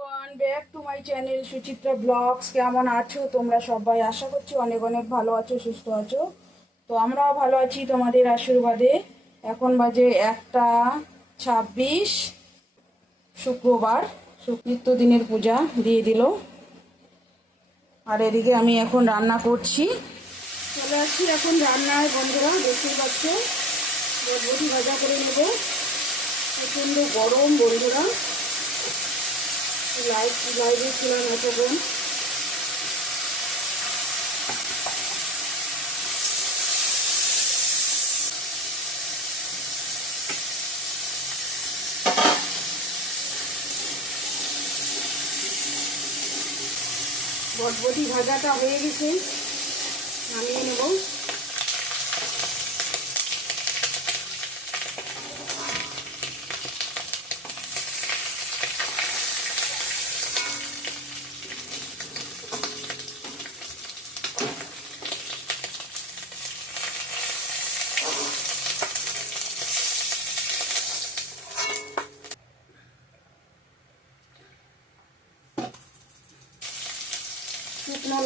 Everyone back to my channel Suchitra blogs কেমন আছো তোমরা সবাই? আশা করছি অনেক অনেক ভালো আছো, সুস্থ আছো। তো আমরাও ভালো আছি তোমাদের আশীর্বাদে। এখন বাজে একটা ছাব্বিশ, শুক্রবার। নিত্যদিনের পূজা দিয়ে দিল। আর এদিকে আমি এখন রান্না করছি। চলে আসছি এখন রান্নায়, বন্ধুরা, দেখতেই পাচ্ছ। বটবটি ভাজা করে নেব। প্রচণ্ড গরম, বন্ধুরা। লাইট লাইটে ছিলাম এতক্ষণ বটবটি ভাজাটা হয়ে গেছে। নামিয়ে নেব।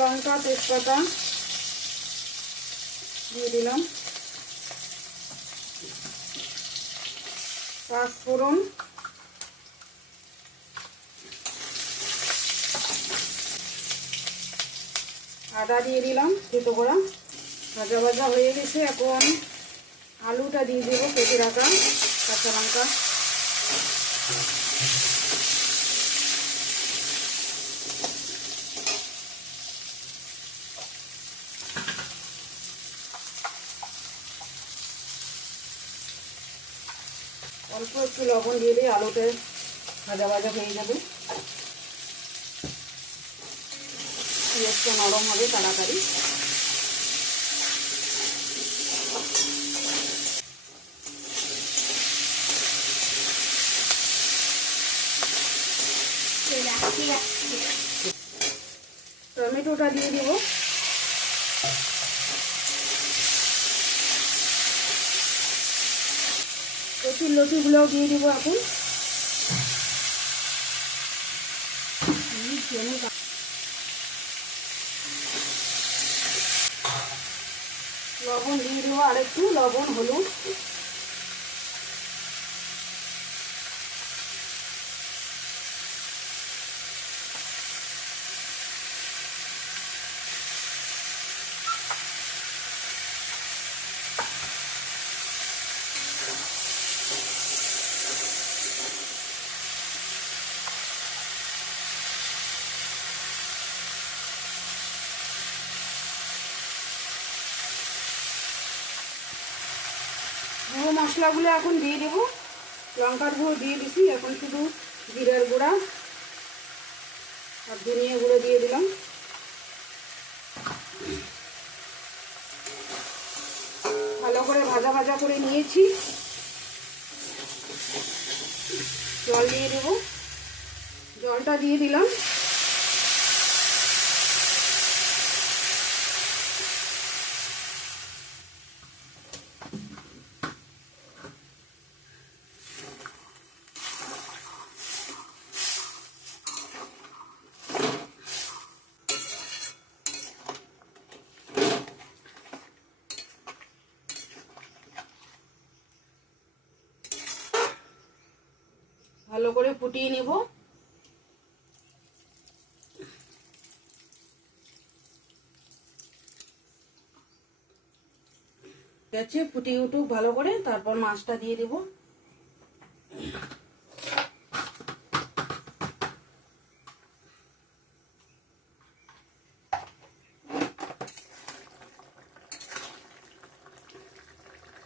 লঙ্কা, তেজপাতা দিয়ে দিলাম। পাঁচফোড়ন আদা দিয়ে দিলাম দুটো করা। ভাজা ভাজা হয়ে গেছে, এখন আলুটা দিয়ে দেবো, কেটে রাখা কাঁচা লঙ্কা। অল্প একটু লবণ দিয়ে দিই আলুতে ভাজা ভাজা হয়ে যাবে। পেঁয়াজটা নরম হবে তাড়াতাড়ি। টমেটোটা দিয়ে দিব। কচুর লতিগুলোও দিয়ে দেবো এখন। লবণ দিয়ে দেবো আর একটু লবণ হলুদ। গুঁড়ো মশলাগুলো এখন দিয়ে দেবো। লঙ্কার গুঁড়ো দিয়ে দিছি, এখন শুধু জিরার গুঁড়া আর ধনিয়া গুঁড়ো দিয়ে দিলাম। ভালো করে ভাজা ভাজা করে নিয়েছি। জল দিয়ে দেবো। জলটা দিয়ে দিলাম। ভালো করে ফুটিয়ে নেব। গেছে, ফুটিয়ে উঠুক ভালো করে, তারপর মাছটা দিয়ে দেব।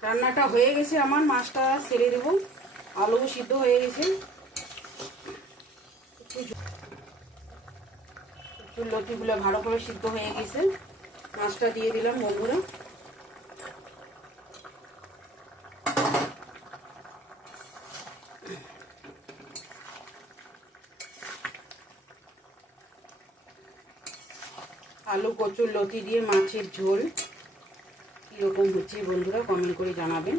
রান্নাটা হয়ে গেছে আমার, মাছটা ছেড়ে দেবো। আলু সিদ্ধ হয়ে গেছে। লতিগুলো ভালো করে সিদ্ধ হয়ে গেছে। মাছটা দিয়ে দিলাম বন্ধুরা। আলু, কচুর লতি দিয়ে মাছের ঝোল। কীরকম হচ্ছে বন্ধুরা কমেন্ট করে জানাবেন।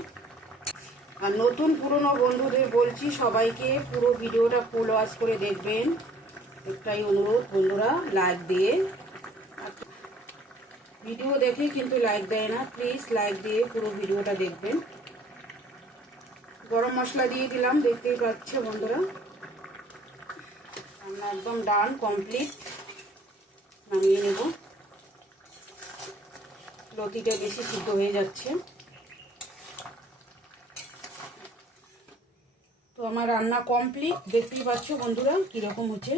আর নতুন পুরনো বন্ধুদের বলছি সবাইকে পুরো ভিডিওটা ফুল ওয়াশ করে দেখবেন। একটাই অনুরোধ বন্ধুরা লাইক দিয়ে। ভিডিও দেখে কিন্তু লাইক দেয় না। প্লিজ লাইক দিয়ে পুরো ভিডিওটা দেখবেন। গরম মশলা দিয়ে দিলাম, দেখতেই পাচ্ছে বন্ধুরা। রান্না একদম ডান কমপ্লিট নামিয়ে নেব। লতিটা বেশি সিদ্ধ হয়ে যাচ্ছে। তো আমার রান্না কমপ্লিট দেখতেই পাচ্ছ বন্ধুরা, কীরকম হচ্ছে।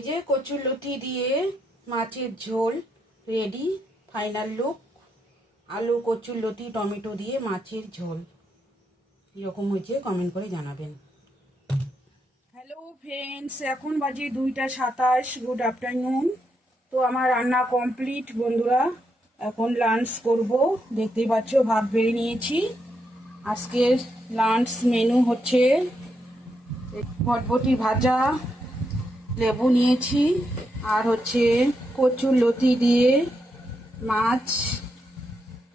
এই যে কচুর লতি দিয়ে মাছের ঝোল রেডি ফাইনাল লুক আলু, কচুর লতি টমেটো দিয়ে মাছের ঝোল। এরকম হয়েছে কমেন্ট করে জানাবেন। হ্যালো ফ্রেন্ডস এখন বাজে দুইটা সাতাশ গুড আফটারনুন তো আমার রান্না কমপ্লিট বন্ধুরা, এখন লাঞ্চ করব। দেখতেই পাচ্ছ, ভাত বেড়ে নিয়েছি। আজকের লাঞ্চ মেনু হচ্ছে, ভটভটি ভাজা লেবু নিয়েছি, আর হচ্ছে কচুর লতি দিয়ে মাছ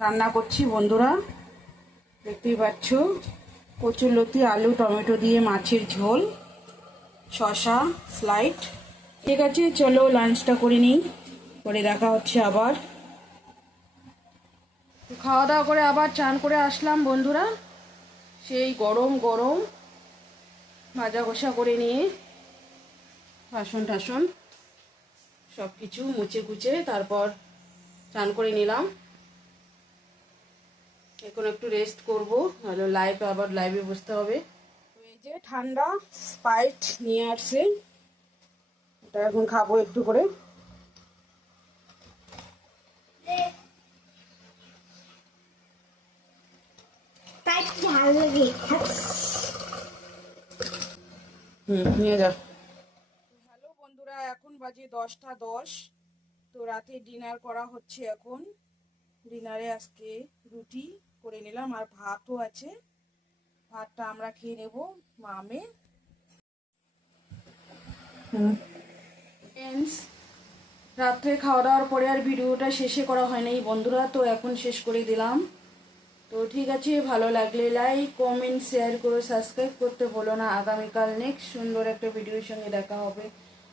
রান্না করছি বন্ধুরা। দেখতেই পাচ্ছ, কচুর লতি, আলু, টমেটো দিয়ে মাছের ঝোল শশা স্লাইড। ঠিক আছে, চলো লাঞ্চটা করে নিই করে দেখা হচ্ছে আবার। খাওয়া দাওয়া করে আবার চান করে আসলাম বন্ধুরা। সেই গরম গরম ভাজা কষা করে নিয়ে বাসন টাসন সব কিছু মুছে কুচে তারপর চান করে নিলাম। এখন একটু রেস্ট করব নাহলে লাইভ আবার লাইভে বসতে হবে। এই যে ঠান্ডা স্পাইট নিয়ে আসছে এটা এখন খাব একটু করে। হুম নিয়ে যা। বাজে দশটা দশ। তো রাতে ডিনার করা হচ্ছে এখন। ডিনারে আজকে রুটি করে নিলাম আর ভাতও আছে। ভাতটা আমরা খেয়ে নেব মামে রাত্রে খাওয়া দাওয়ার পরে আর ভিডিওটা শেষে করা হয়নি বন্ধুরা তো এখন শেষ করে দিলাম। তো ঠিক আছে ভালো লাগলে লাইক কমেন্ট শেয়ার করে সাবস্ক্রাইব করতে বলো না। আগামীকাল নেক্সট সুন্দর একটা ভিডিওর সঙ্গে দেখা হবে।